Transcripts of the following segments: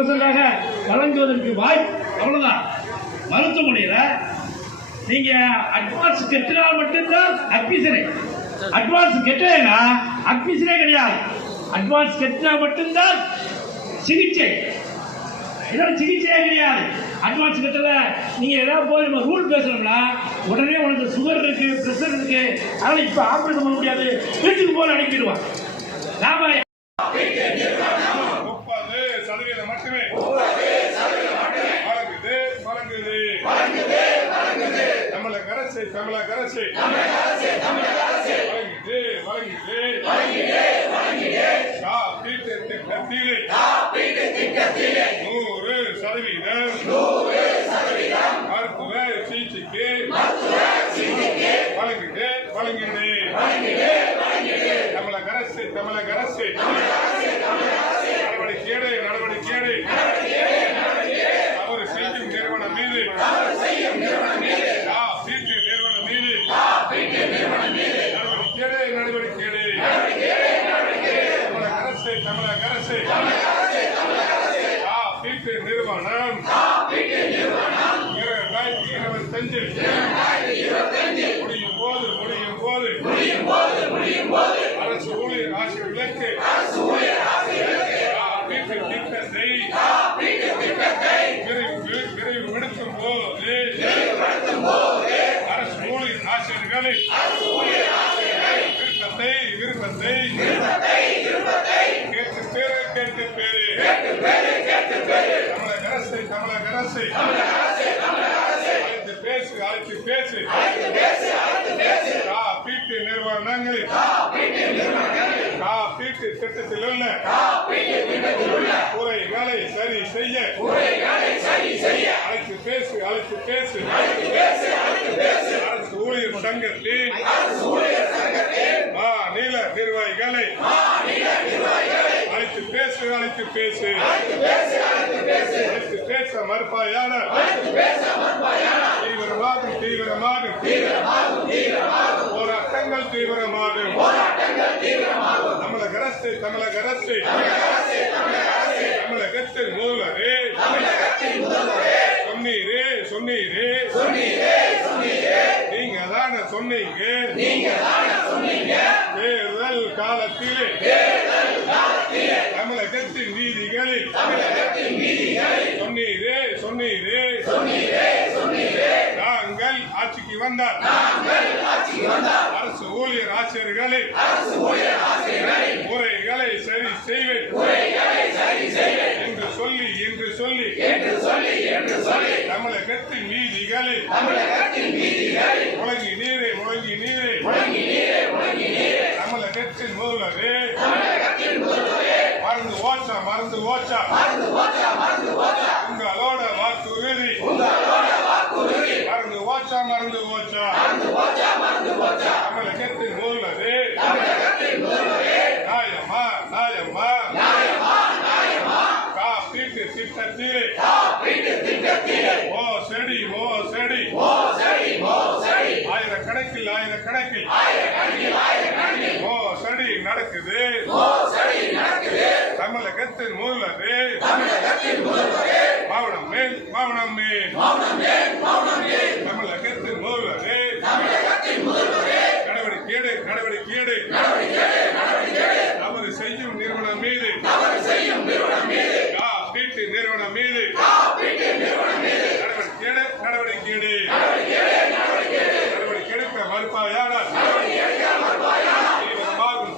பர்சன்டாக வழங்குவதற்கு வாய்ப்பு அவ்வளவுதான். முடியல நீங்க அட்வான்ஸ் கட்டினால் மட்டும்தான் அட்மிஷனே அட்வான்ஸ் கட்டலைன்னா அட்மிஷனே கிடையாது. அட்வான்ஸ் கட்டினா மட்டும்தான் சிகிச்சை. இதோட சிகிச்சையே கிடையாது. அட்வான்ஸ் கட்டல நீங்க ஏதாவது போய் நம்ம ரூல் பேசணும்னா உடனே உனக்கு சுகர் இருக்கு பிரஷர் இருக்கு. அதனால இப்ப ஆபரேஷன் பண்ண முடியாது. வீட்டுக்கு போல அனுப்பிடுவான். லாபம் முப்பது சதவீதம் மட்டுமே வழங்குது தமிழக அரசு. தமிழக அரசு வழங்குது காப்பீட்டு திட்டத்திலே. நூறு சதவீதம். மருத்துவ சிகிச்சைக்கு. வழங்குது வழங்குது தமிழக அரசு தமிழக அரசு. நடவடிக்கையேடு நடவடிக்கையேடு தவறு செய்யும் நிறுவனம் மீது காப்பீட்டு நிறுவனம் மீது நடவடிக்கையேடு நடவடிக்கையேடு தமிழக அரசு தமிழக அரசு. காப்பீட்டு நிறுவனம். இரண்டாயிரத்தி இருபத்தஞ்சில். முடியும் போது முடியும் போது. அரசு ஊழியர் ஆசிரியர்களுக்கு காப்பீட்டு திட்டத்தை விரைவு விரைவுபடுத்தும் போது அரசு ஊழியர் ஆசிரியர்களை விருப்பத்தை விருப்பத்தை கேட்டு பேரு. கேட்டு பேரு தமிழக அரசு தமிழக அரசு. அழைத்து பேசு அழைத்து பேசு. காப்பீட்டு நிறுவனங்களில் காப்பீட்டு திட்டத்தில் உள்ள குறைகளை சரி செய்ய. அழைத்து பேசு அழைத்து பேசு. அரசு ஊழியர் சங்கத்தின் மாநில நிர்வாகிகளை அழைத்து பேசு அழைத்து பேசு. அழைத்து பேச மறுப்பாயாளர் தீவிரமாகும் தீவிரமாகும். போராட்டங்கள் தீவிரமாகும். தமிழக அரசு தமிழக அரசு. தமிழகத்தில் முதல்வரே. சொன்னீரே சொன்னீரே. நீங்க தானே சொன்னீங்க. தேர்தல் காலத்திலே. தமிழகத்தின் நீதிகளில் சொன்னீரே சொன்னீரே. நாங்கள் ஆட்சிக்கு வந்தால். அரசு ஊழியர் ஆசிரியர்களை. முறைகளை சரி செய்வேன். என்று சொல்லி என்று சொல்லி. தமிழகத்தின் நீதிகளில் முழங்கி நீரே தமிழகத்தின் முதல்வரே மறந்து ஓச்சா மறந்து ஓச்சா உங்களோட வாக்குறுதி மறந்து ஓச்சா மறந்து ஓச்சா தமிழகத்தின் தமிழகத்தின் முதல்வரே மௌனம் மேல் மௌனம் மேல். தமிழகத்தின் முதல்வரே நடவடிக்கையேடு நடவடிக்கையேடு தவறு செய்யும் நிறுவனம் மீது காப்பீட்டு நிறுவனம் மீது நடவடிக்கையேடு நடவடிக்கையேடு நடவடிக்கை எடுக்க மறுப்பாயாளர்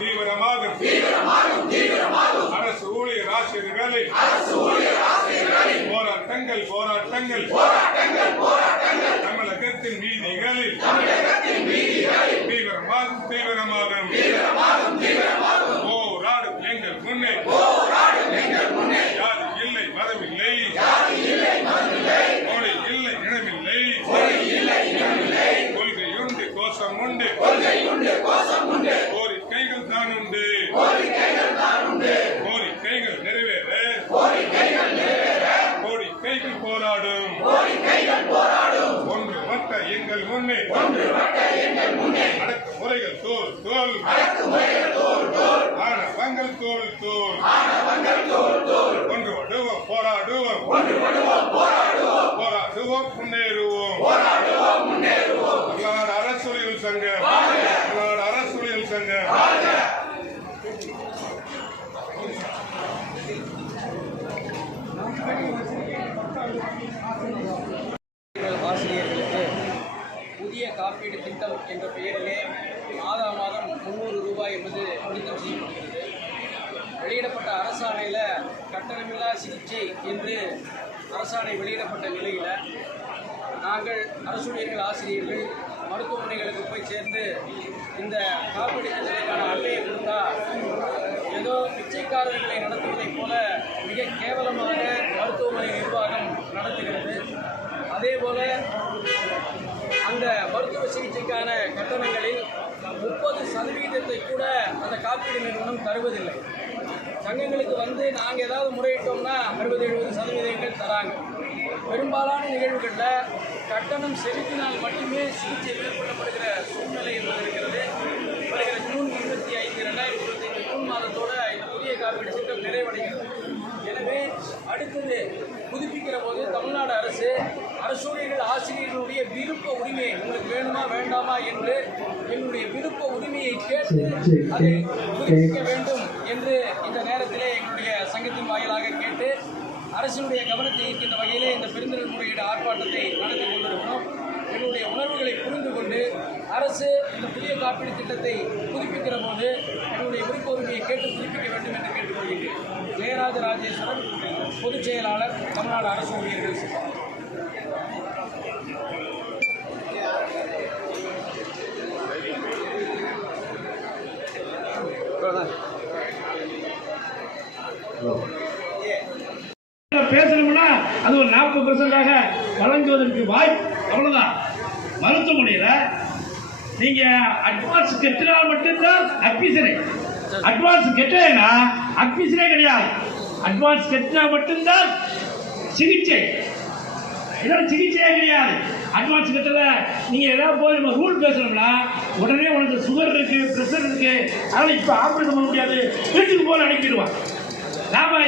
தீவிரமாகும் தீவிரமாகும் அரசு ஊழியர் ஆசிரியர்களை போராட்டங்கள் போராட்டங்கள். தமிழகத்தின் வீதிகளில் தீவிரமாகும் தீவிரமாகும். போராடும் எங்கள் முன்னே. ஜாதி இல்லை மதமில்லை. மொழி இல்லை இனமில்லை. கொள்கையுண்டு கோஷம் உண்டு கோரிக்கைகள் தான் உண்டு கோரிக்கைகள் நிறைவேற கோரிக்கைகள் போராடும் ஒன்று மற்ற எங்கள் முன்னே அடக்குமுறைகள் தோல் தோல். ஆனவங்கள் தோல் தோல். ஒன்று போராடும் போராடுவோம் முன்னேறுவோம் தமிழ்நாடு அரசுழியல் சங்கம் தமிழ்நாடு அரசுழியல் சங்கம் ஆசிரியர்களுக்கு புதிய காப்பீடு திட்டம் என்ற பெயரிலே மாதா மாதம் முந்நூறு ரூபாய் என்பது பிடித்தம் செய்யப்படுகிறது வெளியிடப்பட்ட அரசாணையில் கட்டணமில்லா சிகிச்சை என்று அரசாணை வெளியிடப்பட்ட நிலையில் நாங்கள் அரசுடையர்கள் ஆசிரியர்கள் மருத்துவமனைகளுக்கு போய் சேர்ந்து இந்த காப்பீடு திட்டத்திற்கான அட்டையை கொடுத்தா ஏதோ பிச்சைக்காரர்களை நடத்துவதைப் போல மிக கேவலமாக மருத்துவமனை நிர்வாகம் நடத்துகிறது. அதே போல அந்த மருத்துவ சிகிச்சைக்கான கட்டணங்களில் முப்பது சதவீதத்தை கூட அந்த காப்பீடு நிறுவனம் தருவதில்லை. சங்கங்களுக்கு வந்து நாங்கள் ஏதாவது முறையிட்டோம்னா அறுபது எழுபது சதவீதங்கள் தராங்க. பெரும்பாலான நிகழ்வுகளில் கட்டணம் செலுத்தினால் மட்டுமே சிகிச்சை மேற்கொள்ளப்படுகிற சூழ்நிலை என்பது இருக்கிறது. வருகிற ஜூன் இருபத்தி ஐந்து ரெண்டாயிரத்தி இருபத்தைந்து ஜூன் மாதத்தோட இந்த புதிய காப்பீடு திட்டம் நிறைவடைகிறது. எனவே அடுத்தது புதுப்பிக்கிற போது தமிழ்நாடு அரசு அரசூழியர்கள் ஆசிரியர்களுடைய விருப்ப உரிமையை உங்களுக்கு வேணுமா வேண்டாமா என்று என்னுடைய விருப்ப உரிமையை கேட்டு அதை புதுப்பிக்க வேண்டும் என்று இந்த நேரத்திலே எங்களுடைய சங்கத்தின் வாயிலாக கேட்டு அரசினுடைய கவனத்தை ஈர்க்கின்ற வகையிலே இந்த பெருந்திரள் முறையீடு ஆர்ப்பாட்டத்தை நடத்தி கொண்டிருக்கிறோம். என்னுடைய உணர்வுகளை புரிந்து கொண்டு அரசு இந்த புதிய காப்பீடு திட்டத்தை புதுப்பிக்கிற போது என்னுடைய விருப்ப உரிமையை கேட்டு புதுப்பிக்க வேண்டும் என்று கேட்டுக்கொள்கிறேன். ஜெயராஜ ராஜேஸ்வரன் பொதுச் செயலாளர் தமிழ்நாடு அரசு ஊழியர்கள் சங்கம். பேசணும்னா அது ஒரு நாற்பது பர்சன்டாக வழங்குவதற்கு வாய்ப்பு. மறுத்த முடியல. நீங்கள் அட்வான்ஸ் கெட்டினால் மட்டும்தான் அட்மிஷனே அட்வான்ஸ் கட்டலைன்னா அட்மிஷனே கிடையாது. அட்வான்ஸ் கெட்டினா மட்டும்தான் சிகிச்சை. இதோட சிகிச்சையே கிடையாது. அட்வான்ஸ் கட்டல நீங்கள் ஏதாவது போய் நம்ம ரூல் பேசணும்னா உடனே உனக்கு சுகர் இருக்குது ப்ரெஷர் இருக்குது அதனால் இப்போ ஆப்ரேஷன் பண்ண முடியாது. வீட்டுக்கு போல அனுப்பிடுவான். நாம